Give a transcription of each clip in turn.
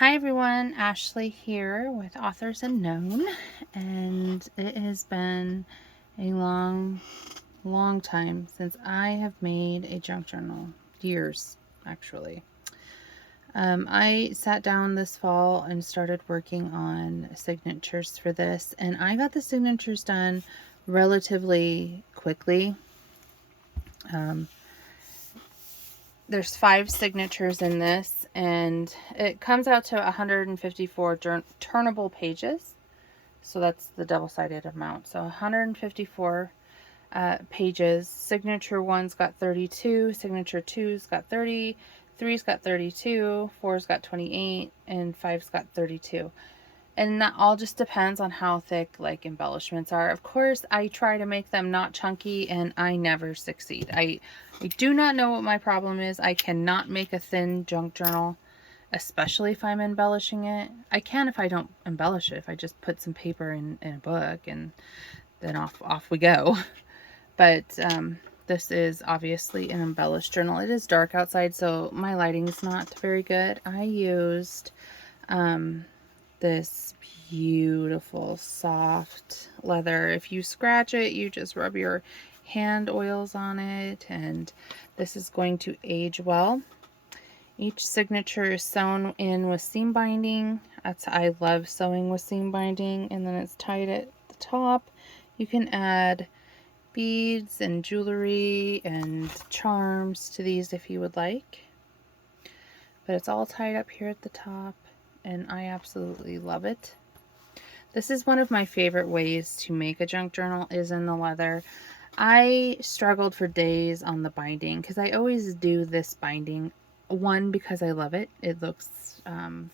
Hi everyone, Ashley here with Authors Unknown, and it has been a long time since I have made a junk journal. Years, actually. I sat down this fall and started working on signatures for this, and I got the signatures done relatively quickly. There's 5 signatures in this, and it comes out to 154 turnable pages. So that's the double-sided amount. So 154 pages. Signature 1's got 32, signature 2's got 30, 3's got 32, 4's got 28, and 5's got 32. And that all just depends on how thick like embellishments are. Of course, I try to make them not chunky, and I never succeed. I do not know what my problem is. I cannot make a thin junk journal, especially if I'm embellishing it. I can if I don't embellish it, if I just put some paper in a book and then off we go. But this is obviously an embellished journal. It is dark outside, so my lighting is not very good. I used this beautiful soft leather. If you scratch it, you just rub your hand oils on it, and this is going to age well. Each signature is sewn in with seam binding. I love sewing with seam binding, and then it's tied at the top. You can add beads and jewelry and charms to these if you would like, but it's all tied up here at the top, and I absolutely love it. This is one of my favorite ways to make a junk journal, is in the leather. I struggled for days on the binding because I always do this binding. One, because I love it. It looks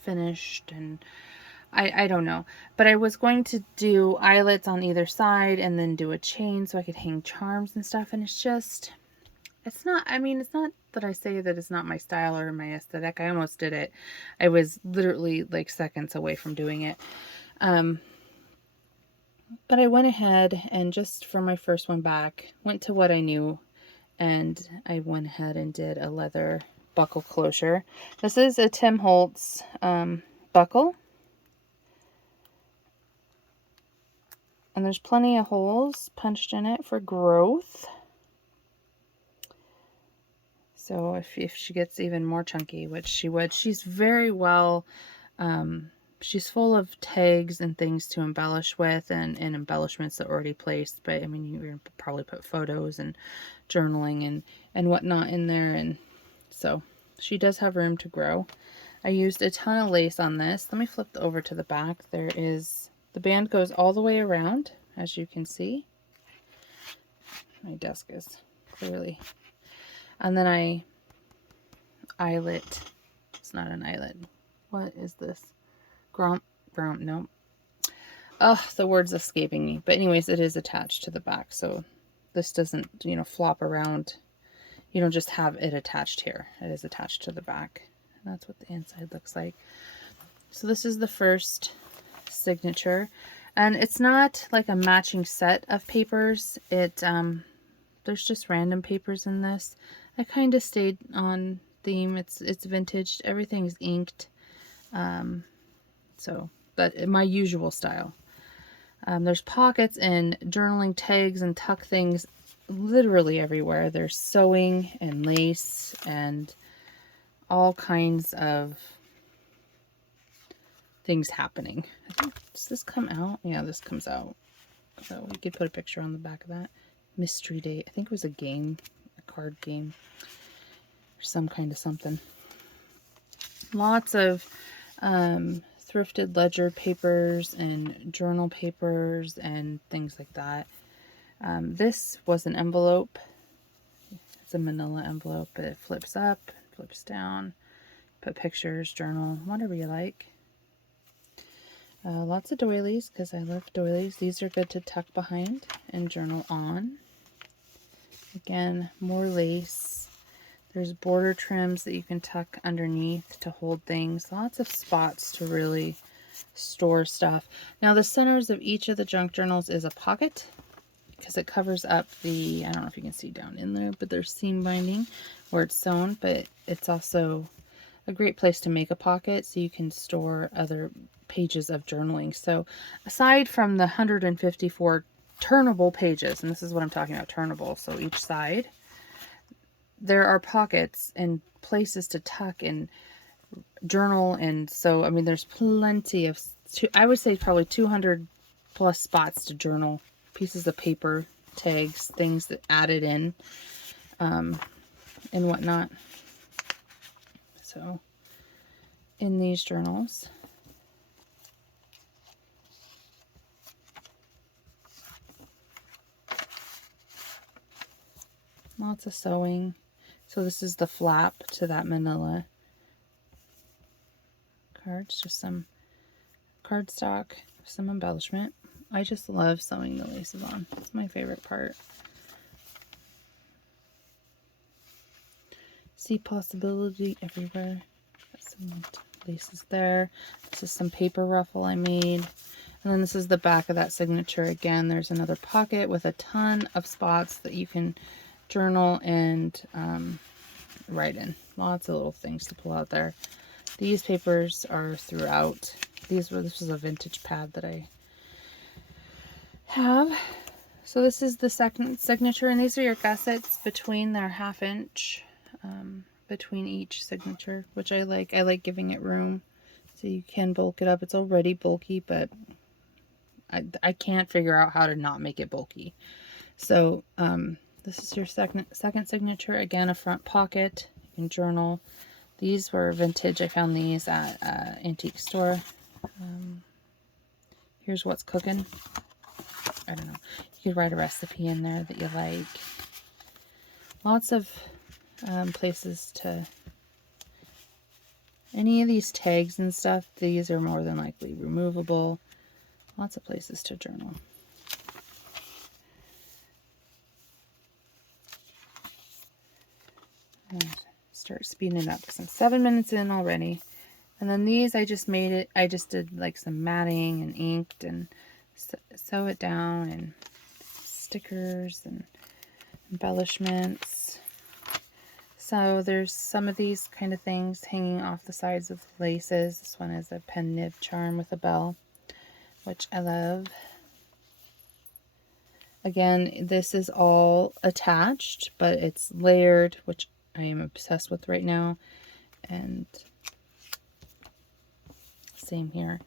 finished, and I don't know. But I was going to do eyelets on either side and then do a chain so I could hang charms and stuff. And it's just, it's not, I mean, it's not that I say that it's not my style or my aesthetic. I almost did it. I was literally like seconds away from doing it. But I went ahead and just for my first one back, went to what I knew, and I went ahead and did a leather buckle closure. This is a Tim Holtz buckle, and there's plenty of holes punched in it for growth. So if she gets even more chunky, which she would, she's very well, she's full of tags and things to embellish with, and embellishments that are already placed. But I mean, you're going to probably put photos and journaling and whatnot in there, and so she does have room to grow. I used a ton of lace on this. Let me flip over to the back. There is, the band goes all the way around, as you can see. My desk is clearly. And then I eyelet. It's not an eyelet. What is this? Gromp, no. Oh, the word's escaping me. But anyways, it is attached to the back, so this doesn't, flop around. You don't just have it attached here. It is attached to the back. And that's what the inside looks like. So this is the first signature. And it's not like a matching set of papers. There's just random papers in this. I kind of stayed on theme. It's vintage. Everything's inked. But my usual style. There's pockets and journaling tags and tuck things literally everywhere. There's sewing and lace and all kinds of things happening. Does this come out? Yeah, this comes out. So we could put a picture on the back of that. Mystery Date. I think it was a game, a card game, or some kind of something. Lots of thrifted ledger papers and journal papers and things like that. This was an envelope. It's a manila envelope, but it flips up, flips down. Put pictures, journal, whatever you like. Lots of doilies, because I love doilies. These are good to tuck behind and journal on. Again, more lace. There's border trims that you can tuck underneath to hold things. Lots of spots to really store stuff. Now the centers of each of the junk journals is a pocket, because it covers up the, I don't know if you can see down in there, but there's seam binding where it's sewn, but it's also a great place to make a pocket so you can store other pages of journaling. So aside from the 154 turnable pages, and this is what I'm talking about, turnable, so each side, there are pockets and places to tuck and journal. And so, I mean, there's plenty of, I would say probably 200 plus spots to journal, pieces of paper, tags, things that added in, and whatnot. So in these journals, lots of sewing. So this is the flap to that manila cards, just some cardstock, some embellishment. I just love sewing the laces on. It's my favorite part. See possibility everywhere. Got some laces there. This is some paper ruffle I made. And then this is the back of that signature again. There's another pocket with a ton of spots that you can journal and write in. Lots of little things to pull out there. These papers are throughout. This was a vintage pad that I have. So this is the second signature, and these are your gussets between their 1/2 inch, between each signature, which I like. I like giving it room so you can bulk it up. It's already bulky, but I can't figure out how to not make it bulky. So this is your second signature. Again, a front pocket. You can journal. These were vintage. I found these at an antique store. Here's what's cooking. I don't know. You could write a recipe in there that you like. Lots of places to... Any of these tags and stuff, these are more than likely removable. Lots of places to journal. And start speeding it up because I'm 7 minutes in already. And then these, I just did like some matting and inked and sew it down, and stickers and embellishments. So there's some of these kind of things hanging off the sides of the laces. This one is a pen nib charm with a bell, which I love. Again, this is all attached, but it's layered, which I am obsessed with right now. And same here.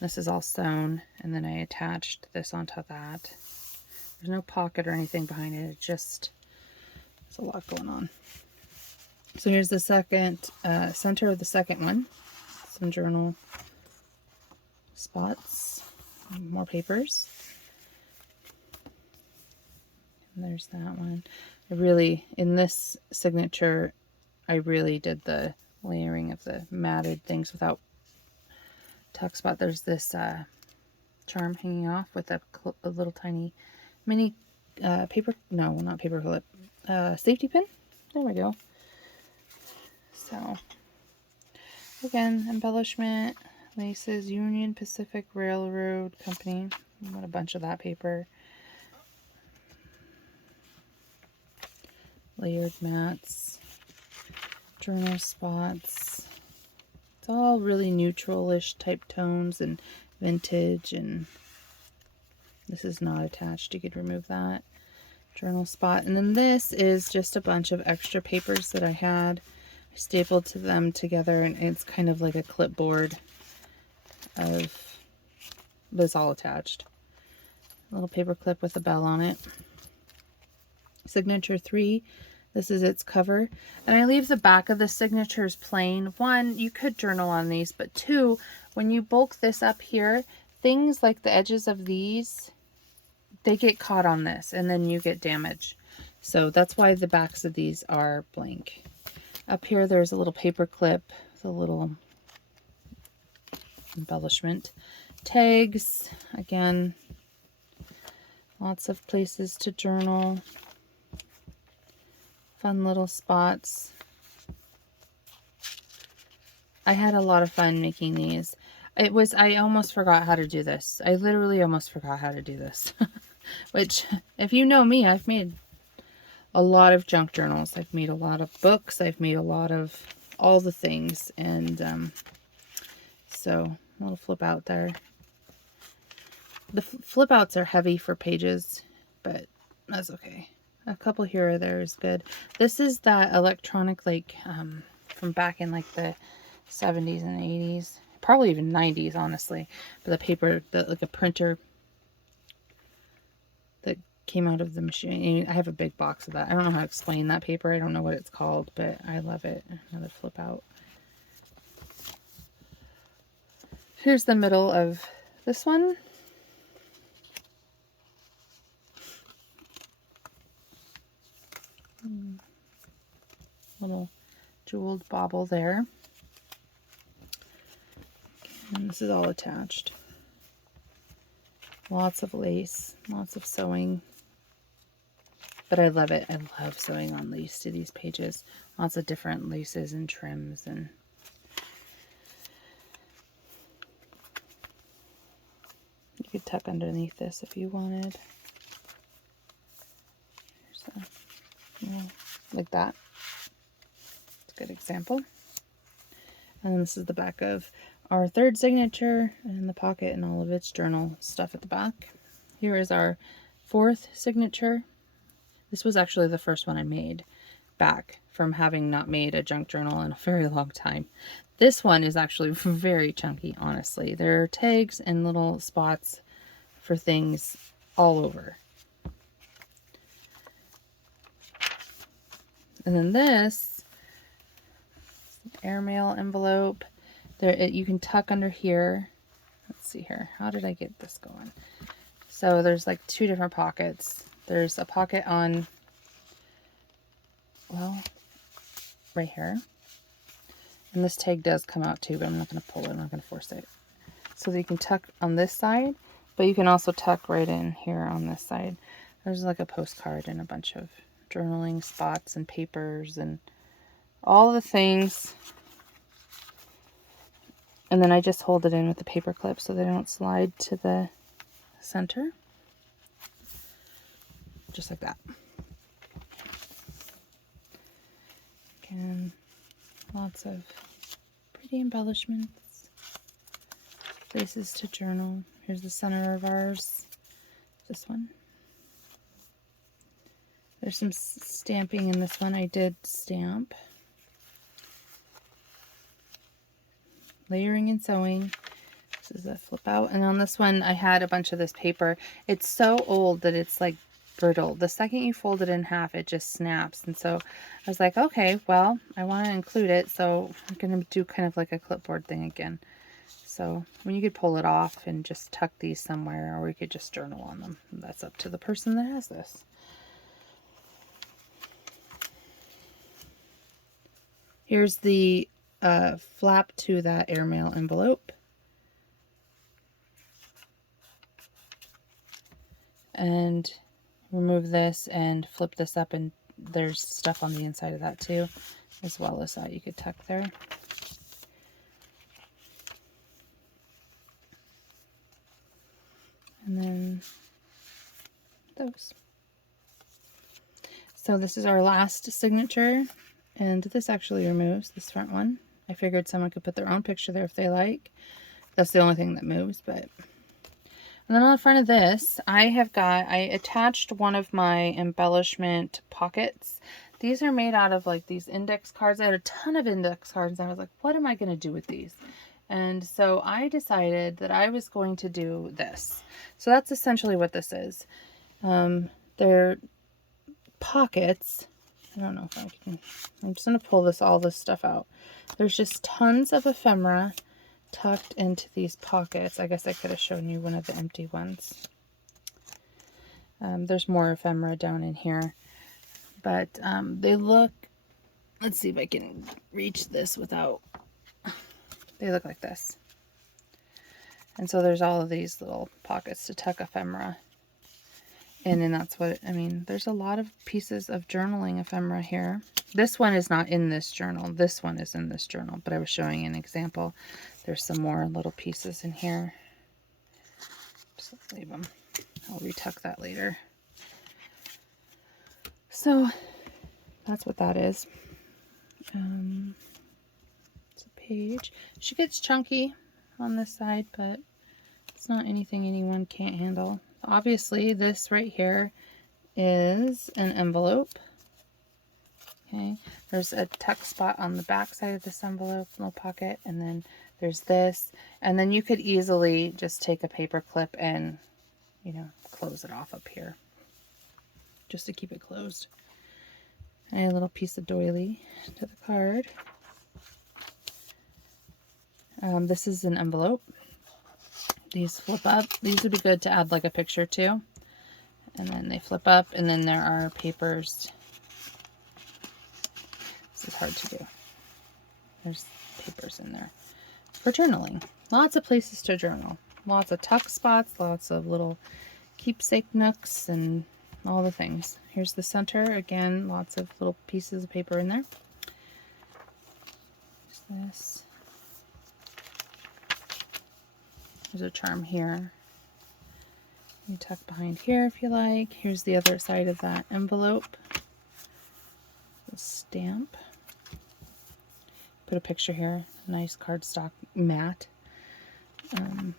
This is all sewn, and then I attached this onto that. There's no pocket or anything behind it. It's just, there's a lot going on. So here's the second, center of the second one. Some journal spots, more papers. And there's that one. In this signature, I really did the layering of the matted things without tuck spot. There's this charm hanging off with a little tiny mini not paper clip, safety pin. There we go. So again, embellishment, laces, Union Pacific Railroad Company. What a bunch of that paper. Layered mats, journal spots. It's all really neutral-ish type tones and vintage, and this is not attached. You could remove that. Journal spot. And then this is just a bunch of extra papers that I had. I stapled them together, and it's kind of like a clipboard but it's all attached. A little paper clip with a bell on it. Signature 3. This is its cover. And I leave the back of the signatures plain. 1, you could journal on these, but 2, when you bulk this up here, things like the edges of these, they get caught on this, and then you get damage. So that's why the backs of these are blank. Up here, there's a little paper clip with a little embellishment. Tags, again, lots of places to journal. Fun little spots. I had a lot of fun making these. I almost forgot how to do this. I literally almost forgot how to do this. Which, if you know me, I've made a lot of junk journals. I've made a lot of books. I've made a lot of all the things. And so a little flip out there. The flip outs are heavy for pages, but that's okay. A couple here or there is good. This is that electronic, like, from back in like the 70s and 80s, probably even 90s, honestly. But the paper, like a printer that came out of the machine. I have a big box of that. I don't know how to explain that paper. I don't know what it's called, but I love it. Another flip out. Here's the middle of this one. Little jeweled bauble there. And this is all attached. Lots of lace, lots of sewing. But I love it. I love sewing on lace to these pages. Lots of different laces and trims. And you could tuck underneath this if you wanted. Like that. It's a good example. And then this is the back of our third signature, and the pocket and all of its journal stuff at the back. Here is our fourth signature. This was actually the first one I made back from having not made a junk journal in a very long time. This one is actually very chunky, honestly. There are tags and little spots for things all over. And then this airmail envelope. There, you can tuck under here. Let's see here. How did I get this going? So there's like two different pockets. There's a pocket on, well, right here. And this tag does come out too, but I'm not going to pull it. I'm not going to force it. So that you can tuck on this side, but you can also tuck right in here on this side. There's like a postcard and a bunch of journaling spots and papers and all the things. And then I just hold it in with the paper clip so they don't slide to the center. Just like that. Again, lots of pretty embellishments. Places to journal. Here's the center of ours. This one. There's some stamping in this one. I did stamp. Layering and sewing. This is a flip out. And on this one, I had a bunch of this paper. It's so old that it's like brittle. The second you fold it in half, it just snaps. And so I was like, okay, well, I want to include it. So I'm going to do kind of like a clipboard thing again. So when you could pull it off and just tuck these somewhere, or we could just journal on them. That's up to the person that has this. Here's the flap to that airmail envelope. And remove this and flip this up, and there's stuff on the inside of that too, as well as that you could tuck there. And then those. So this is our last signature, and this actually removes this front one. I figured someone could put their own picture there if they like. That's the only thing that moves, but... And then on the front of this, I attached one of my embellishment pockets. These are made out of like these index cards. I had a ton of index cards, and I was like, what am I going to do with these? And so I decided that I was going to do this. So that's essentially what this is. They're pockets. I don't know if I can. I'm just going to pull all this stuff out. There's just tons of ephemera tucked into these pockets. I guess I could have shown you one of the empty ones. There's more ephemera down in here. But they look, let's see if I can reach this without, they look like this. And so there's all of these little pockets to tuck ephemera in, and that's what, I mean, there's a lot of pieces of journaling ephemera here. This one is not in this journal. This one is in this journal, but I was showing an example. There's some more little pieces in here. Just leave them. I'll retuck that later. So that's what that is. page. She gets chunky on this side, but it's not anything anyone can't handle. Obviously, this right here is an envelope. Okay, there's a tuck spot on the back side of this envelope, little pocket, and then there's this, and then you could easily just take a paper clip and, you know, close it off up here just to keep it closed. And a little piece of doily to the card. This is an envelope. These flip up. These would be good to add like a picture to. And then they flip up, and then there are papers. This is hard to do. There's papers in there for journaling. Lots of places to journal. Lots of tuck spots, lots of little keepsake nooks, and all the things. Here's the center. Again, lots of little pieces of paper in there. There's this. There's a charm here. You tuck behind here if you like. Here's the other side of that envelope. The stamp. Put a picture here. Nice cardstock mat. And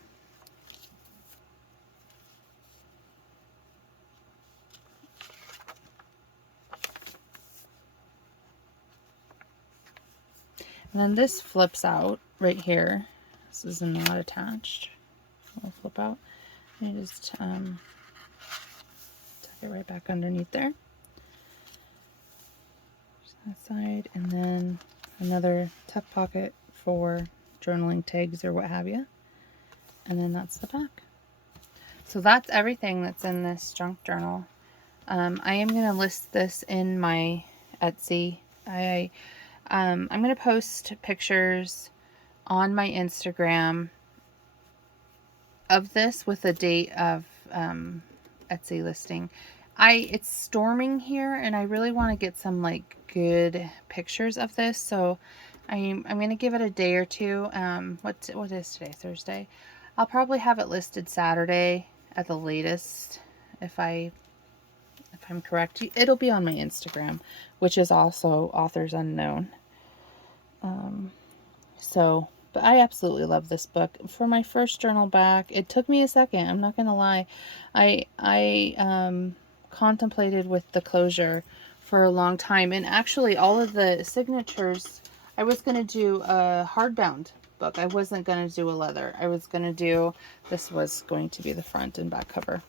then this flips out right here. This is not attached. It'll flip out. And just tuck it right back underneath there. That side, and then another tuck pocket for journaling tags or what have you. And then that's the back. So that's everything that's in this junk journal. I am going to list this in my Etsy. I'm going to post pictures on my Instagram of this with a date of Etsy listing. It's storming here, and I really want to get some like good pictures of this, so I'm going to give it a day or two. What is today? Thursday. I'll probably have it listed Saturday at the latest, if I'm correct. It'll be on my Instagram, which is also Authors Unknown. But I absolutely love this book. For my first journal back, it took me a second. I'm not gonna lie. I contemplated with the closure for a long time, and actually all of the signatures, I was gonna do a hardbound book. I wasn't gonna do a leather. This was going to be the front and back cover,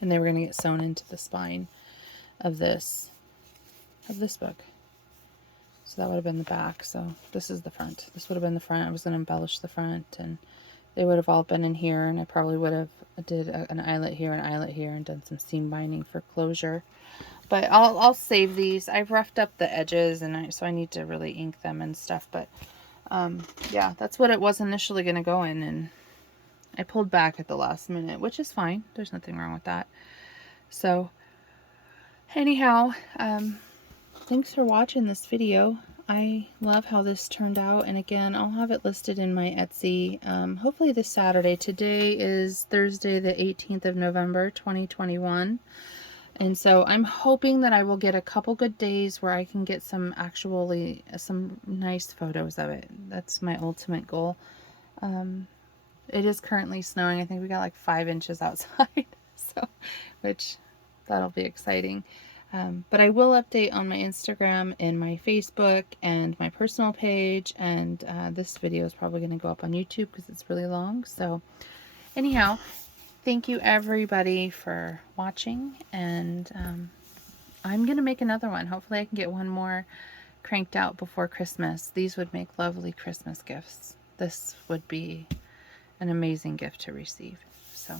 and they were gonna get sewn into the spine of this book. So that would have been the back. So this is the front. This would have been the front. I was going to embellish the front, and they would have all been in here, and I probably would have did an eyelet here, and done some seam binding for closure. But I'll save these. I've roughed up the edges, and so I need to really ink them and stuff. But yeah, that's what it was initially going to go in, and I pulled back at the last minute, which is fine. There's nothing wrong with that. So anyhow, thanks for watching this video. I love how this turned out, and again, I'll have it listed in my Etsy hopefully this Saturday. Today is Thursday the 18th of November 2021, and so I'm hoping that I will get a couple good days where I can get some nice photos of it. That's my ultimate goal. It is currently snowing. I think we got like 5 inches outside, so that'll be exciting. But I will update on my Instagram and my Facebook and my personal page, and this video is probably going to go up on YouTube because it's really long. So anyhow, thank you everybody for watching, and I'm going to make another one. Hopefully I can get one more cranked out before Christmas. These would make lovely Christmas gifts. This would be an amazing gift to receive. So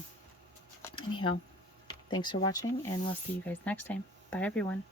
anyhow, thanks for watching, and we'll see you guys next time. Bye, everyone.